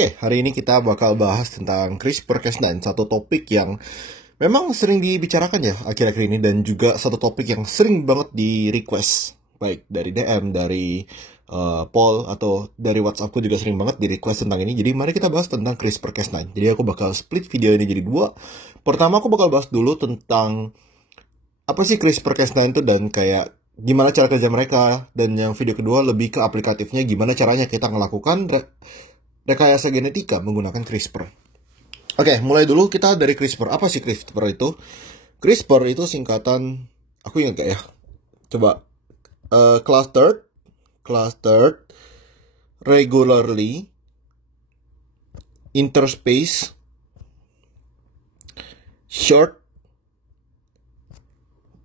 Oke, hari ini kita bakal bahas tentang CRISPR-Cas9, satu topik yang memang sering dibicarakan ya akhir-akhir ini, dan juga satu topik yang sering banget di request, baik dari DM, dari poll, atau dari WhatsAppku juga sering banget di request tentang ini. Jadi mari kita bahas tentang CRISPR-Cas9. Jadi aku bakal split video ini jadi dua. Pertama aku bakal bahas dulu tentang apa sih CRISPR-Cas9 itu dan kayak gimana cara kerja mereka, dan yang video kedua lebih ke aplikatifnya, gimana caranya kita melakukan rekayasa genetika menggunakan CRISPR. Oke, mulai dulu kita dari CRISPR. Apa sih CRISPR itu? CRISPR itu singkatan, aku ingat gak ya? Coba, clustered, regularly, interspace, short,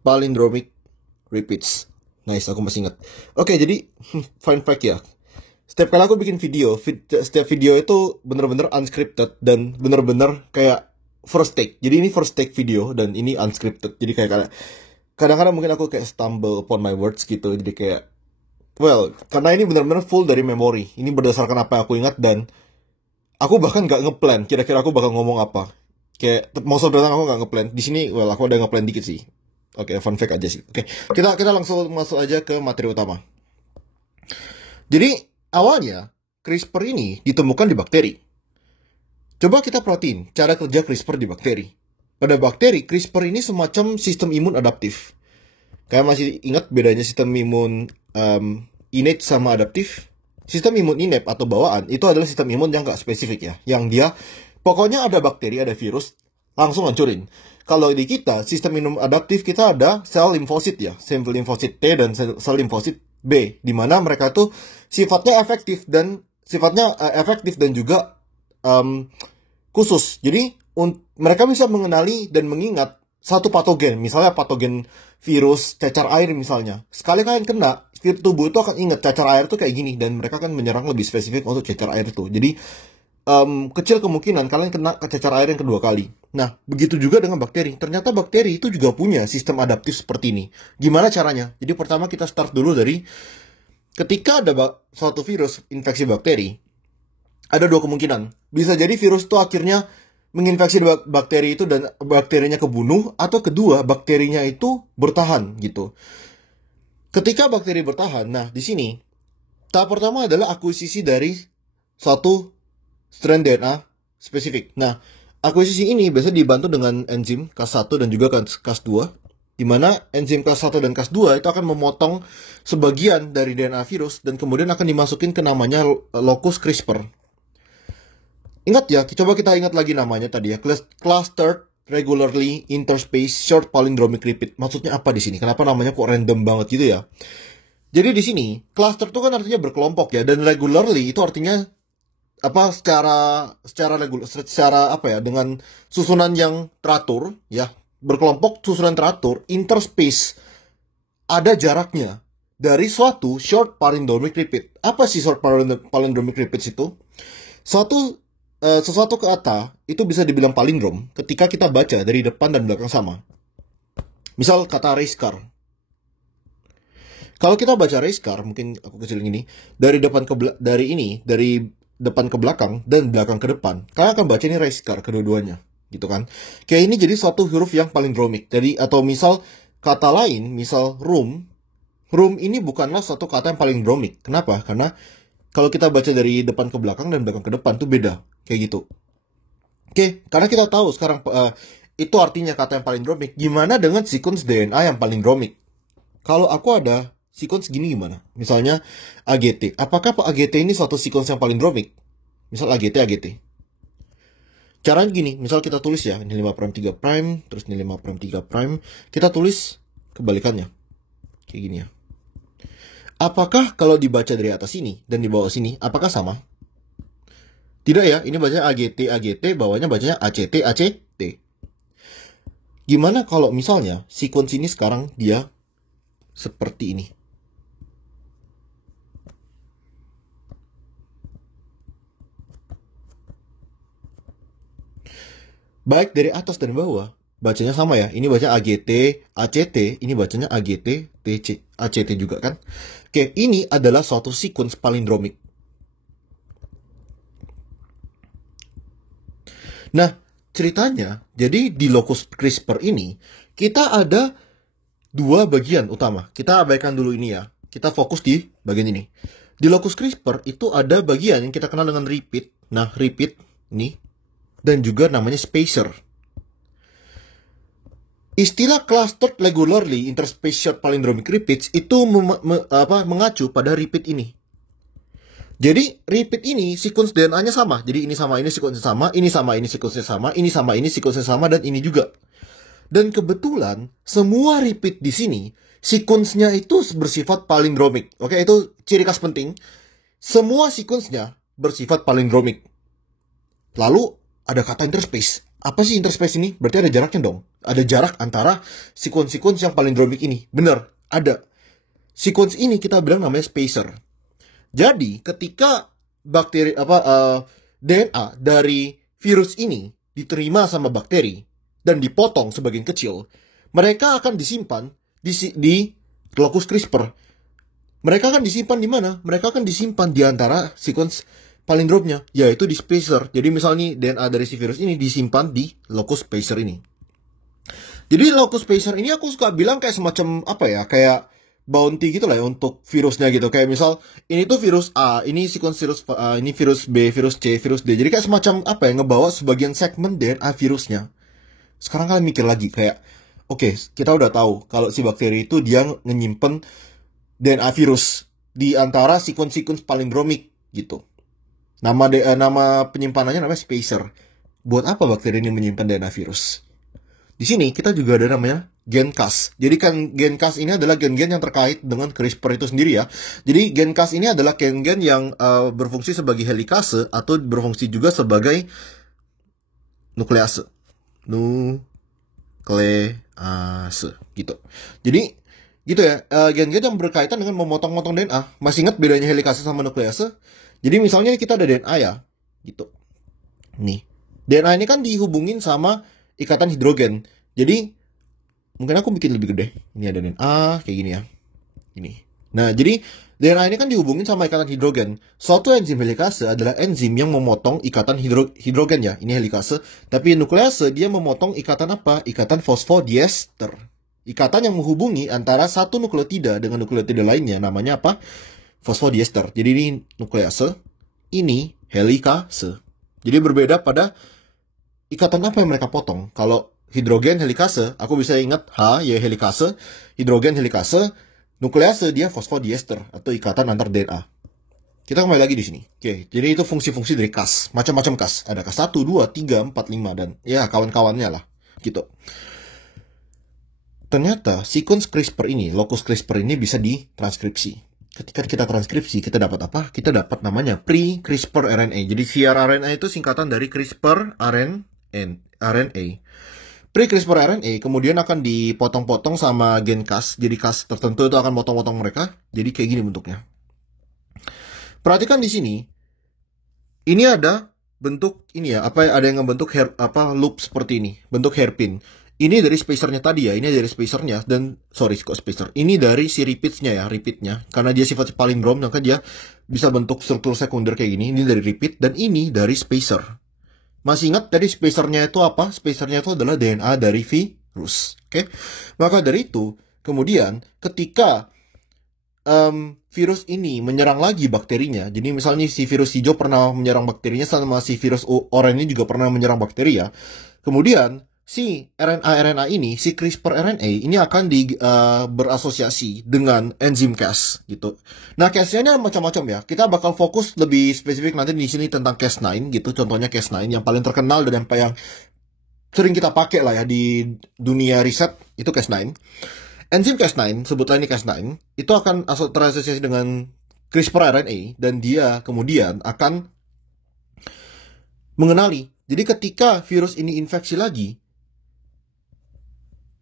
palindromic repeats. Nice, aku masih ingat. Oke, jadi fun fact ya. Setiap kali aku bikin video, setiap video itu bener-bener unscripted dan bener-bener kayak first take. Jadi ini first take video dan ini unscripted. Jadi kayak kadang-kadang mungkin aku kayak stumble upon my words gitu. Jadi kayak, well, karena ini bener-bener full dari memori. Ini berdasarkan apa yang aku ingat, dan aku bahkan gak ngeplan kira-kira aku bakal ngomong apa. Kayak mau saudara aku gak ngeplan. Di sini, well, aku ada ngeplan dikit sih. Oke, fun fact aja sih. Oke, kita langsung masuk aja ke materi utama. Jadi awalnya CRISPR ini ditemukan di bakteri. Coba kita perhatiin cara kerja CRISPR di bakteri. Pada bakteri, CRISPR ini semacam sistem imun adaptif. Kayak masih ingat bedanya sistem imun innate sama adaptif? Sistem imun innate atau bawaan itu adalah sistem imun yang gak spesifik ya. Yang dia, pokoknya ada bakteri, ada virus, langsung hancurin. Kalau di kita, sistem imun adaptif kita ada sel limfosit ya. Sel limfosit T dan sel limfosit B. Di mana mereka tuh sifatnya efektif dan juga khusus. Jadi mereka bisa mengenali dan mengingat satu patogen, misalnya patogen virus cacar air misalnya. Sekali kalian kena, tubuh itu akan ingat cacar air itu kayak gini, dan mereka akan menyerang lebih spesifik untuk cacar air itu. Jadi kecil kemungkinan kalian kena cacar air yang kedua kali. Nah, begitu juga dengan bakteri. Ternyata bakteri itu juga punya sistem adaptif seperti ini. Gimana caranya? Jadi pertama kita start dulu dari ketika ada suatu virus infeksi bakteri, ada dua kemungkinan. Bisa jadi virus itu akhirnya menginfeksi bakteri itu dan bakterinya kebunuh, atau kedua, bakterinya itu bertahan gitu. Ketika bakteri bertahan, nah di sini tahap pertama adalah akuisisi dari suatu strand DNA spesifik. Nah, akuisisi ini biasanya dibantu dengan enzim Cas1 dan juga Cas2, di mana enzim Cas1 dan Cas2 itu akan memotong sebagian dari DNA virus dan kemudian akan dimasukin ke namanya locus CRISPR. Ingat ya, coba kita ingat lagi namanya tadi ya, clustered, regularly, interspace, short palindromic repeat. Maksudnya apa di sini? Kenapa namanya kok random banget gitu ya? Jadi di sini, cluster itu kan artinya berkelompok ya, dan regularly itu artinya apa, secara apa ya, dengan susunan yang teratur ya, berkelompok susunan teratur. Interspace, ada jaraknya dari suatu short palindromic repeat. Apa sih short palindromic repeats itu? Sesuatu kata itu bisa dibilang palindrom ketika kita baca dari depan dan belakang sama. Misal kata race car. Kalau kita baca race car, mungkin aku kecilin ini, dari depan ke belakang dan belakang ke depan, kalian akan baca ini race car kedua-duanya, gitu kan? Kayak ini jadi suatu huruf yang palindromik. Jadi, atau misal kata lain, misal room ini bukanlah suatu kata yang palindromik. Kenapa? Karena kalau kita baca dari depan ke belakang dan belakang ke depan tuh beda, kayak gitu. Oke, karena kita tahu sekarang itu artinya kata yang palindromik. Gimana dengan sequence DNA yang palindromik? Kalau aku ada sequence gini gimana? Misalnya AGT. Apakah AGT ini suatu sequence yang palindromik? Misal AGT. Caranya gini, misal kita tulis ya, ini 5'3', terus ini 5'3'. Kita tulis kebalikannya. Kayak gini ya. Apakah kalau dibaca dari atas sini dan di bawah sini, apakah sama? Tidak ya, ini bacanya AGT, bawahnya bacanya ACT. Gimana kalau misalnya sequence ini sekarang dia seperti ini? Baik dari atas dan bawah, bacanya sama ya. Ini baca AGT, ACT, ini bacanya AGT, TC, ACT juga kan. Oke, ini adalah suatu sequence palindromik. Nah, ceritanya, jadi di locus CRISPR ini, kita ada dua bagian utama. Kita abaikan dulu ini ya. Kita fokus di bagian ini. Di locus CRISPR itu ada bagian yang kita kenal dengan repeat. Nah, repeat ini. Dan juga namanya spacer. Istilah clustered regularly interspatial palindromic repeats itu mengacu pada repeat ini. Jadi repeat ini sequence DNA-nya sama. Jadi ini sama ini sequence sama, ini sama ini sequence sama, ini sama ini sequence sama, dan ini juga. Dan kebetulan semua repeat di sini sequence-nya itu bersifat palindromic. Oke, itu ciri khas penting. Semua sequence-nya bersifat palindromic. Lalu ada kata interspace. Apa sih interspace ini? Berarti ada jaraknya dong. Ada jarak antara sequence-sequence yang palindromic ini. Bener, ada. Sequence ini kita bilang namanya spacer. Jadi ketika DNA dari virus ini diterima sama bakteri dan dipotong sebagian kecil, mereka akan disimpan di locus CRISPR. Mereka akan disimpan di mana? Mereka akan disimpan di antara sequence palindromnya, yaitu di spacer. Jadi misalnya DNA dari si virus ini disimpan di locus spacer ini. Jadi locus spacer ini aku suka bilang kayak semacam kayak bounty gitu lah ya untuk virusnya gitu. Kayak misal ini tuh virus A, ini sequence virus A, ini virus B, virus C, virus D. Jadi kayak semacam ngebawa sebagian segmen DNA virusnya. Sekarang kalian mikir lagi kayak, oke, kita udah tahu kalau si bakteri itu dia nyimpen DNA virus di antara sequence palindromik gitu. Nama penyimpanannya namanya spacer. Buat apa bakteri ini menyimpan DNA virus? Di sini kita juga ada namanya GenCas. Jadi kan GenCas ini adalah gen-gen yang terkait dengan CRISPR itu sendiri ya. Jadi GenCas ini adalah gen-gen yang berfungsi sebagai helikase atau berfungsi juga sebagai nuklease. Nuklease gitu. Jadi gitu ya, gen-gen yang berkaitan dengan memotong-motong DNA. Masih ingat bedanya helikase sama nuklease? Jadi misalnya kita ada DNA ya, gitu. Nih, DNA ini kan dihubungin sama ikatan hidrogen. Jadi mungkin aku bikin lebih gede. Ini ada DNA kayak gini ya. Ini. Nah, jadi DNA ini kan dihubungin sama ikatan hidrogen. Suatu enzim helikase adalah enzim yang memotong ikatan hidrogen ya. Ini helikase. Tapi nuklease dia memotong ikatan apa? Ikatan fosfodiester. Ikatan yang menghubungi antara satu nukleotida dengan nukleotida lainnya namanya apa? Fosfodiester. Jadi ini nuklease, ini helikase. Jadi berbeda pada ikatan apa yang mereka potong. Kalau hidrogen helikase, aku bisa ingat H ya helikase, hidrogen helikase, nuklease dia fosfodiester atau ikatan antar DNA. Kita kembali lagi di sini. Oke, jadi itu fungsi-fungsi dari Cas, macam-macam Cas. Ada Cas 1, 2, 3, 4, 5 dan ya kawan-kawannya lah, gitu. Ternyata sequence CRISPR ini, locus CRISPR ini bisa ditranskripsi. Ketika kita transkripsi, kita dapat apa? Kita dapat namanya pre-CRISPR RNA. Jadi cRNA itu singkatan dari CRISPR RNA. Pre-CRISPR RNA kemudian akan dipotong-potong sama gen Cas. Jadi Cas tertentu itu akan potong-potong mereka. Jadi kayak gini bentuknya. Perhatikan di sini. Ini ada bentuk ini ya, ada yang ngebentuk loop seperti ini, bentuk hairpin. Ini dari spacernya tadi ya, ini dari spacernya dan spacer. Ini dari si repeatnya. Karena dia sifatnya palindrom, maka dia bisa bentuk struktur sekunder kayak gini. Ini dari repeat dan ini dari spacer. Masih ingat tadi spacernya itu apa? Spacernya itu adalah DNA dari virus. Oke? Maka dari itu, kemudian ketika virus ini menyerang lagi bakterinya, jadi misalnya si virus hijau pernah menyerang bakterinya sama si virus oranye ini juga pernah menyerang bakteri ya. Kemudian si RNA ini, si CRISPR RNA ini akan berasosiasi dengan enzim Cas gitu. Nah, Cas-nya macam-macam ya. Kita bakal fokus lebih spesifik nanti di sini tentang Cas9 gitu. Contohnya Cas9 yang paling terkenal dan yang sering kita pakai lah ya di dunia riset itu Cas9. Enzim Cas9, sebutlah ini Cas9, itu akan terasosiasi dengan CRISPR RNA dan dia kemudian akan mengenali. Jadi ketika virus ini infeksi lagi,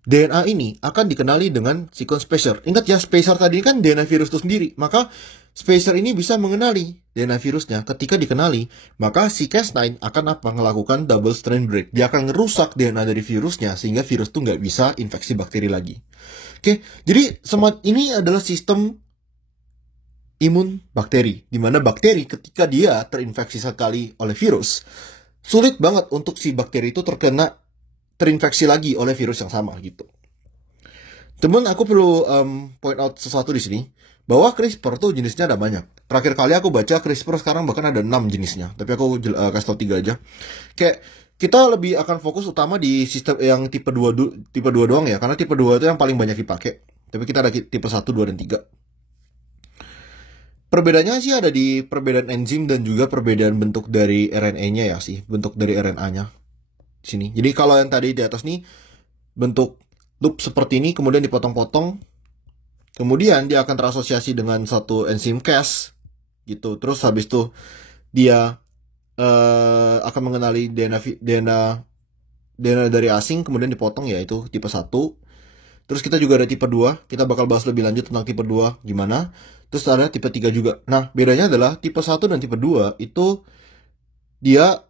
DNA ini akan dikenali dengan sequence spacer. Ingat ya, spacer tadi kan DNA virus itu sendiri. Maka spacer ini bisa mengenali DNA virusnya. Ketika dikenali, maka si Cas9 akan melakukan double strand break. Dia akan ngerusak DNA dari virusnya sehingga virus itu nggak bisa infeksi bakteri lagi. Oke, jadi ini adalah sistem imun bakteri. Di mana bakteri ketika dia terinfeksi sekali oleh virus, sulit banget untuk si bakteri itu terinfeksi lagi oleh virus yang sama gitu. Temen, aku perlu point out sesuatu di sini, bahwa CRISPR tuh jenisnya ada banyak. Terakhir kali aku baca CRISPR sekarang bahkan ada 6 jenisnya, tapi aku kasih tau 3 aja. Kayak kita lebih akan fokus utama di sistem yang tipe 2 doang ya, karena tipe 2 itu yang paling banyak dipakai. Tapi kita ada tipe 1, 2, dan 3. Perbedaannya sih ada di perbedaan enzim dan juga perbedaan bentuk dari RNA-nya ya sih, bentuk dari RNA-nya di sini. Jadi kalau yang tadi di atas nih bentuk loop seperti ini, kemudian dipotong-potong, kemudian dia akan terasosiasi dengan satu enzim Cas gitu. Terus habis itu dia akan mengenali DNA dari asing, kemudian dipotong, yaitu tipe 1. Terus kita juga ada tipe 2, kita bakal bahas lebih lanjut tentang tipe 2 gimana. Terus ada tipe 3 juga. Nah, bedanya adalah tipe 1 dan tipe 2 itu dia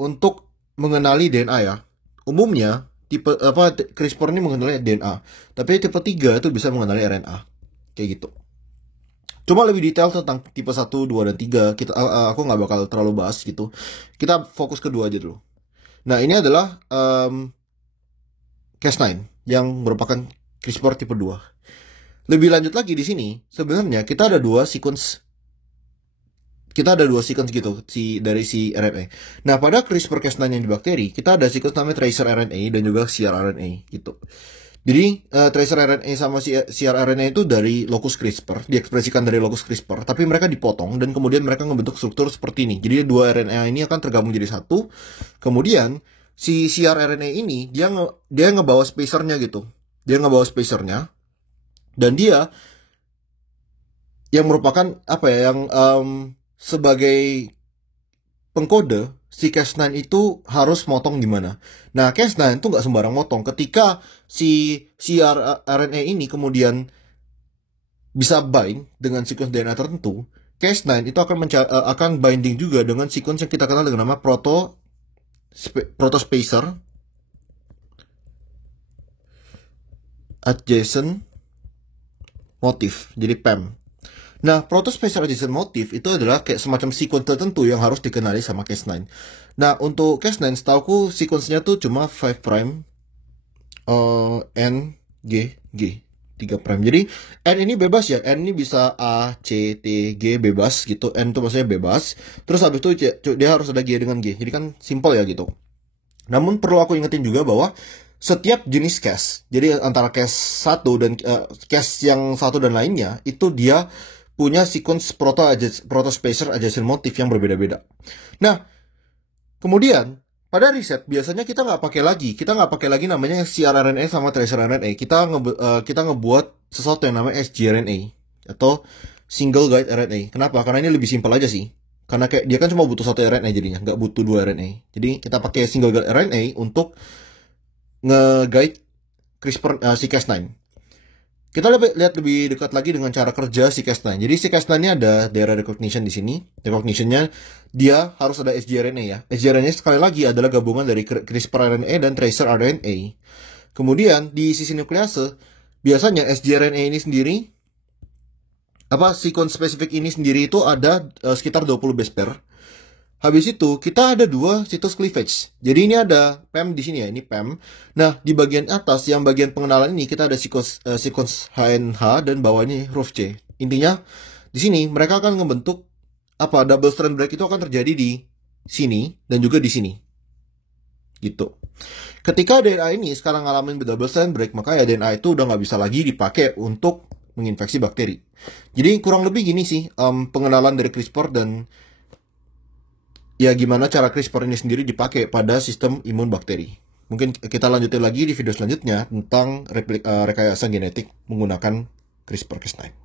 untuk mengenali DNA ya. Umumnya CRISPR ini mengenali DNA, tapi tipe 3 itu bisa mengenali RNA. Kayak gitu. Cuma lebih detail tentang tipe 1, 2, dan 3 aku nggak bakal terlalu bahas gitu. Kita fokus ke 2 aja dulu. Nah, ini adalah Cas9 yang merupakan CRISPR tipe 2. Lebih lanjut lagi di sini, sebenarnya kita ada dua sequence gitu dari si RNA. Nah, pada CRISPR-Cas9 yang di bakteri, kita ada sequence namanya tracer RNA dan juga cRNA gitu. Jadi tracer RNA sama cRNA itu dari locus CRISPR, diekspresikan dari locus CRISPR, tapi mereka dipotong dan kemudian mereka membentuk struktur seperti ini. Jadi dua RNA ini akan tergabung jadi satu. Kemudian si cRNA ini dia ngebawa spacernya gitu. Dia ngebawa spacernya dan dia yang merupakan yang sebagai pengkode si Cas9 itu harus motong gimana. Nah, Cas9 itu nggak sembarang motong. Ketika si cRNA ini kemudian bisa bind dengan sequence DNA tertentu, Cas9 itu akan binding juga dengan sequence yang kita kenal dengan nama protospacer adjacent motif, jadi PAM. Nah, protospacer adjacent motif itu adalah kayak semacam sequence tertentu yang harus dikenali sama Cas9. Nah, untuk Cas9 setauku sequence-nya tuh cuma 5' N, G, 3'. Jadi, N ini bebas ya. N ini bisa A, C, T, G bebas gitu. N itu maksudnya bebas. Terus habis itu dia harus ada G dengan G. Jadi kan simple ya gitu. Namun perlu aku ingetin juga bahwa setiap jenis Cas, jadi antara Cas1 dan Cas yang satu dan lainnya, itu dia punya sequence protospacer adjacent motif yang berbeda-beda. Nah, kemudian pada riset biasanya kita nggak pakai lagi namanya cRNA sama tracer RNA. Kita ngebuat sesuatu yang namanya sgRNA atau single guide RNA. Kenapa? Karena ini lebih simpel aja sih. Karena kayak dia kan cuma butuh satu RNA jadinya, nggak butuh 2 RNA. Jadi kita pakai single guide RNA untuk nge-guide CRISPR si Cas9. Kita lihat lebih dekat lagi dengan cara kerja si Cas9. Jadi si Cas9 ini ada daerah recognition di sini. Recognition-nya dia harus ada sgRNA ya. sgRNA sekali lagi adalah gabungan dari CRISPR RNA dan tracer RNA. Kemudian di sisi nuklease biasanya sgRNA ini sendiri sequence spesifik ini sendiri itu ada sekitar 20 base pair. Habis itu kita ada 2 situs cleavage. Jadi ini ada PAM di sini ya, ini PAM. Nah, di bagian atas yang bagian pengenalan ini kita ada sequence HNH dan bawah ini huruf C. Intinya di sini mereka akan membentuk double strand break itu akan terjadi di sini dan juga di sini. Gitu. Ketika DNA ini sekarang ngalamin double strand break, maka ya DNA itu udah nggak bisa lagi dipakai untuk menginfeksi bakteri. Jadi kurang lebih gini sih pengenalan dari CRISPR dan ya gimana cara CRISPR ini sendiri dipakai pada sistem imun bakteri. Mungkin kita lanjutin lagi di video selanjutnya tentang rekayasa genetik menggunakan CRISPR-Cas9.